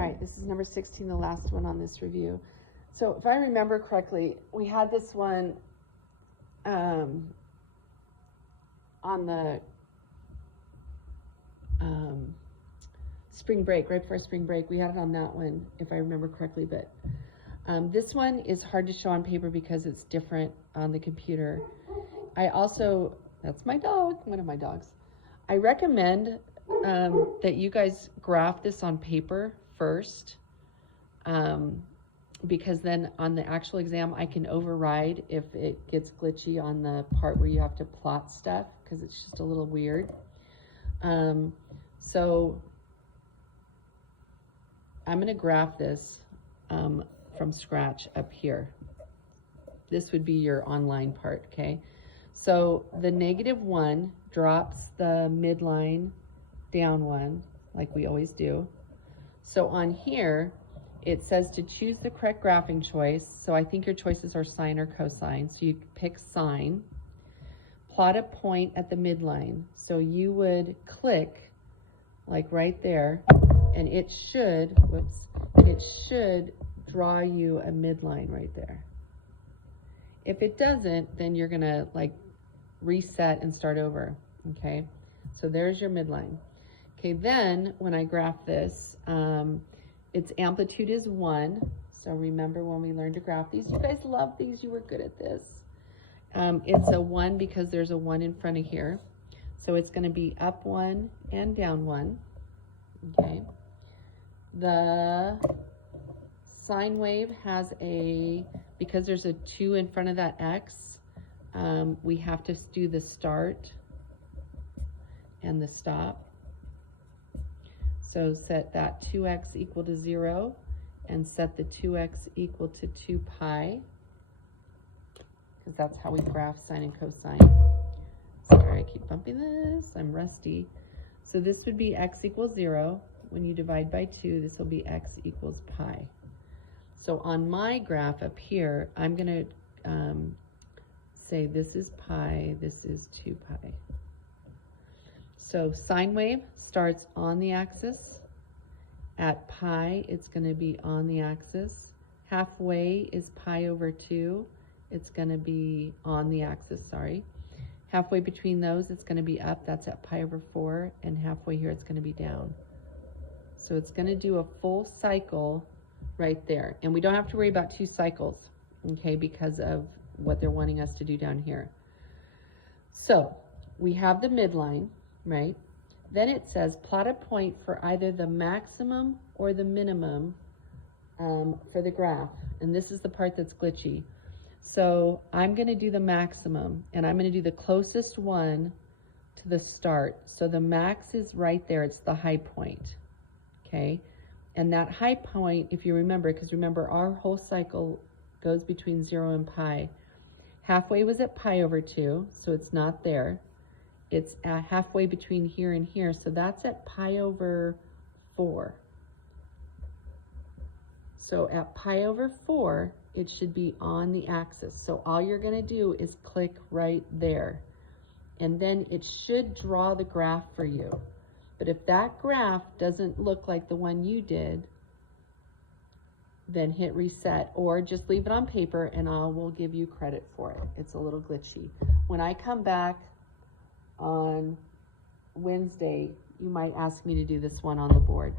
All right, this is number 16, the last one on this review. So if I remember correctly, we had this one on the spring break, right before spring break. We had it on that one, if I remember correctly, but this one is hard to show on paper because it's different on the computer. I also, that's my dog, one of my dogs. I recommend that you guys graph this on paper first, because then on the actual exam, I can override if it gets glitchy on the part where you have to plot stuff, because it's just a little weird. So I'm going to graph this from scratch up here. This would be your online part, okay? So the -1 drops the midline down one, like we always do. So on here, it says to choose the correct graphing choice. So I think your choices are sine or cosine. So you pick sine. Plot a point at the midline. So you would click like right there, and it should, it should draw you a midline right there. If it doesn't, then you're gonna like reset and start over, okay? So there's your midline. Okay, then when I graph this, its amplitude is 1. So remember when we learned to graph these, you guys love these, you were good at this. It's a 1 because there's a 1 in front of here. So it's gonna be up 1 and down 1, okay? The sine wave has a, because there's a 2 in front of that X, we have to do the start and the stop. So set that 2x equal to 0 and set the 2x equal to 2 pi, because that's how we graph sine and cosine. Sorry, I keep bumping this, I'm rusty. So this would be x equals 0. When you divide by 2, this will be x equals pi. So on my graph up here, I'm gonna say this is pi, this is 2 pi. So sine wave starts on the axis. At pi, it's gonna be on the axis. Halfway is pi over 2. It's gonna be on the axis, sorry. Halfway between those, it's gonna be up, that's at pi over 4, and halfway here, it's gonna be down. So it's gonna do a full cycle right there. And we don't have to worry about 2 cycles, okay, because of what they're wanting us to do down here. So we have the midline, right? Then it says plot a point for either the maximum or the minimum for the graph. And this is the part that's glitchy. So I'm gonna do the maximum, and I'm gonna do the closest one to the start. So the max is right there, it's the high point, okay? And that high point, if you remember, because remember our whole cycle goes between 0 and pi. Halfway was at pi over 2, so it's not there. It's halfway between here and here, so that's at pi over 4. So at pi over 4, it should be on the axis. So all you're gonna do is click right there, and then it should draw the graph for you. But if that graph doesn't look like the one you did, then hit reset, or just leave it on paper and I will give you credit for it. It's a little glitchy. When I come back on Wednesday, you might ask me to do this one on the board.